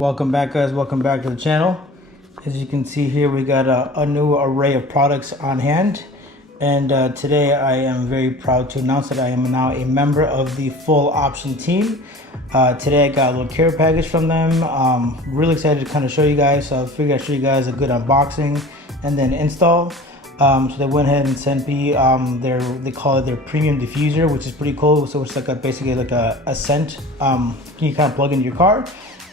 Welcome back, guys. Welcome back to the channel. As you can see here, we got a new array of products on hand, and today I am very proud to announce that I am now a member of the Full Option team. Today I got a little care package from them. Really excited to kind of show you guys, so I figured I'd show you guys a good unboxing and then install. So they went ahead and sent me they call it their premium diffuser, which is pretty cool. So it's like basically like a scent you kind of plug into your car.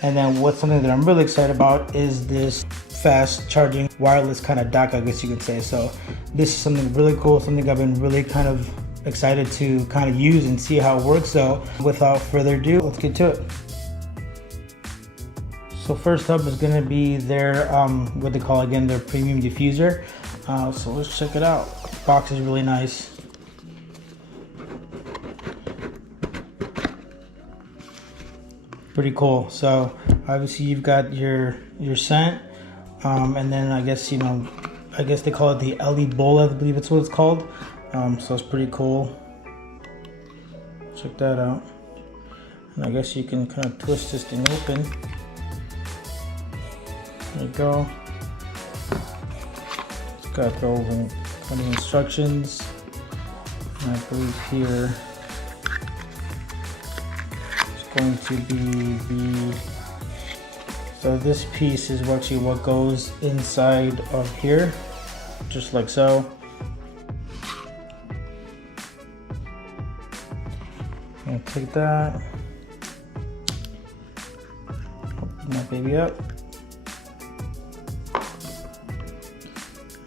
And then what's something that I'm really excited about is this fast charging wireless kind of dock, I guess you could say. So this is something really cool, something I've been really kind of excited to kind of use and see how it works. So without further ado, let's get to it. So first up is going to be their what they call again their premium diffuser. So let's check it out. The box is really nice. Pretty cool. So obviously you've got your scent, and then I guess they call it the LE bowl, I believe it's what it's called. So it's pretty cool. Check that out. And I guess you can kind of twist this thing open. There you go. It's got the kind of instructions. And I believe here going to be so this piece is actually what goes inside of here, just like so. I'm gonna take that, open that baby up,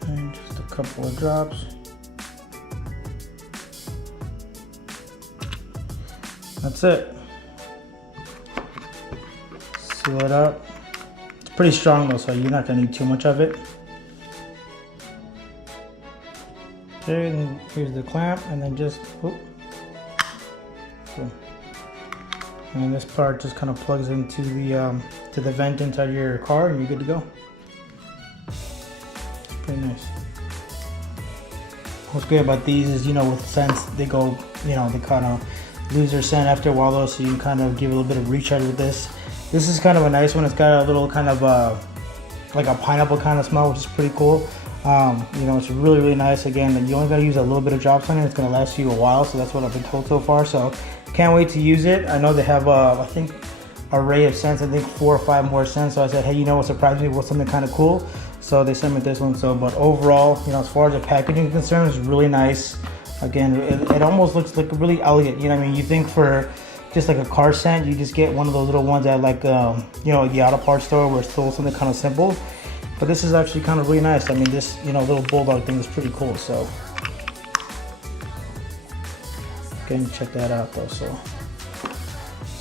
and just a couple of drops. That's it. Seal it up. It's pretty strong though, so you're not gonna need too much of it. Okay, and here's the clamp, and then just whoop. Cool. And this part just kind of plugs into the vent inside your car, and you're good to go. It's pretty nice. What's good about these is, with scents, they go, they kind of lose their scent after a while though, so you can kind of give a little bit of recharge with this. This is kind of a nice one. It's got a little kind of like a pineapple kind of smell, which is pretty cool. It's really, really nice. Again, you only gotta use a little bit of drops on it. It's gonna last you a while, so that's what I've been told so far. So can't wait to use it. I know they have I think array of scents. I think 4 or 5 more scents. So I said, hey, what surprised me was something kind of cool. So they sent me this one. So, but overall, as far as the packaging is concerned, it's really nice. Again, it almost looks like really elegant. You think for just like a car scent, you just get one of those little ones at like like the auto parts store where it's still something kind of simple. But this is actually kind of really nice. This little bulldog thing is pretty cool. So again, check that out though. So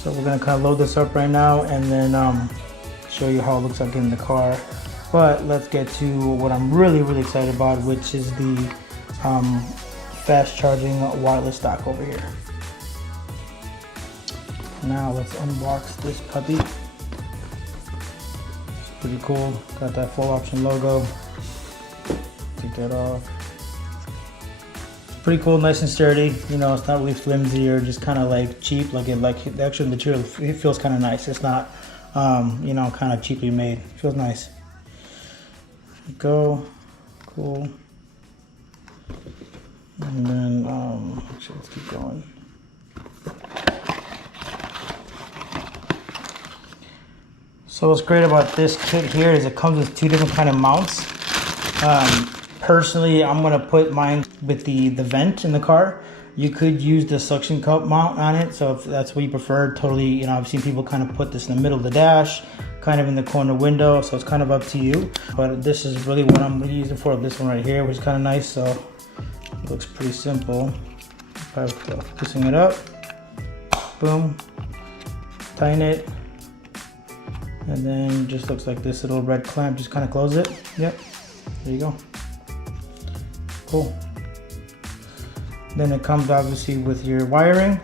we're gonna kind of load this up right now and then show you how it looks like in the car. But let's get to what I'm really, really excited about, which is the fast charging wireless dock over here. Now let's unbox this puppy. It's pretty cool. Got that Full Option logo. Take that off. It's pretty cool, nice and sturdy. It's not really flimsy or just kind of like cheap. Like the actual material, it feels kind of nice. It's not, kind of cheaply made. It feels nice. There we go. Cool. And then actually, let's keep going. So what's great about this kit here is it comes with 2 different kind of mounts. Personally, I'm gonna put mine with the vent in the car. You could use the suction cup mount on it, so if that's what you prefer, totally. I've seen people kind of put this in the middle of the dash, kind of in the corner window, so it's kind of up to you. But this is really what I'm using for this one right here, which is kind of nice. So it looks pretty simple. By loosening it up, boom, tighten it. And then just looks like this little red clamp, just kind of close it. Yep, there you go. Cool. Then it comes obviously with your wiring.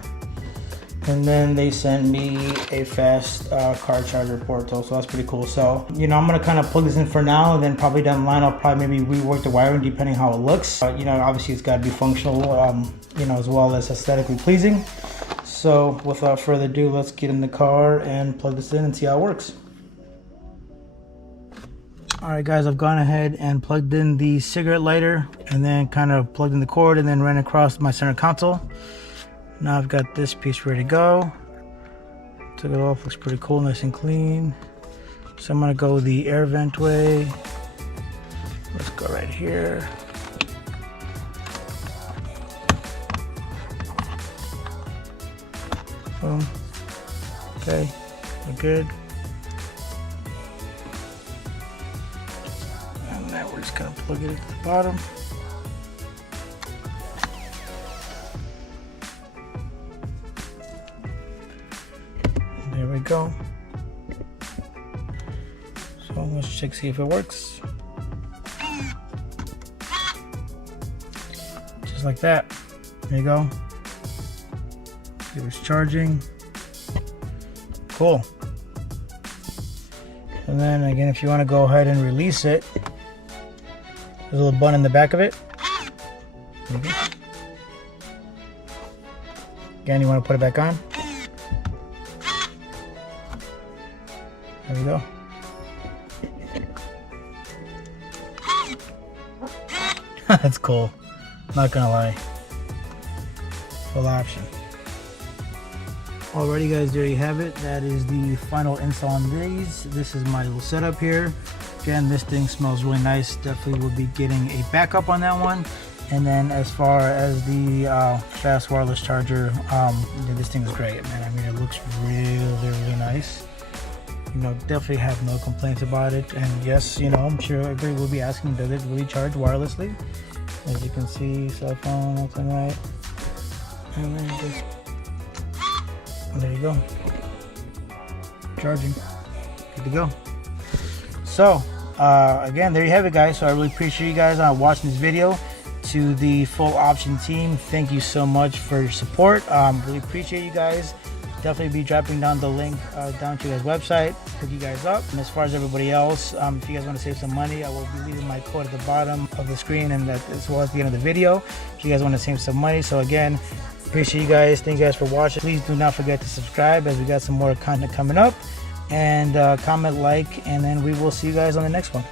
And then they sent me a fast car charger port, so that's pretty cool. So, I'm gonna kind of plug this in for now, and then probably down the line, I'll probably maybe rework the wiring depending how it looks. Obviously it's gotta be functional, as well as aesthetically pleasing. So without further ado, let's get in the car and plug this in and see how it works. Alright guys, I've gone ahead and plugged in the cigarette lighter and then kind of plugged in the cord and then ran across my center console. Now I've got this piece ready to go. Took it off, looks pretty cool, nice and clean. So I'm gonna go the air vent way. Let's go right here. Boom. Okay, we're good. And now we're just gonna plug it at the bottom. There we go. So let's check, see if it works. Just like that. There you go. It was charging. Cool. And then again, if you want to go ahead and release it, there's a little button in the back of it. There you go. Again, you want to put it back on. There we go. That's cool. Not gonna lie. Full option. Alrighty guys, there you have it. That is the final install on these. This is my little setup here. Again, this thing smells really nice. Definitely will be getting a backup on that one. And then as far as the fast wireless charger, this thing is great, man. I mean, it looks really nice. You know, definitely have no complaints about it. And yes, you know, I'm sure everybody will be asking, does it really charge wirelessly? As you can see, cell phone, nothing, right? And then just, there you go. Charging. Good to go. So, again, there you have it, guys. So I really appreciate you guys watching this video. To the Full Option team, thank you so much for your support. Really appreciate you guys. Definitely be dropping down the link down to you guys' website, hook you guys up. And as far as everybody else, if you guys want to save some money, I will be leaving my code at the bottom of the screen and that as well as the end of the video if you guys want to save some money. So again, appreciate you guys. Thank you guys for watching. Please do not forget to subscribe as we got some more content coming up, and comment, like, and then we will see you guys on the next one.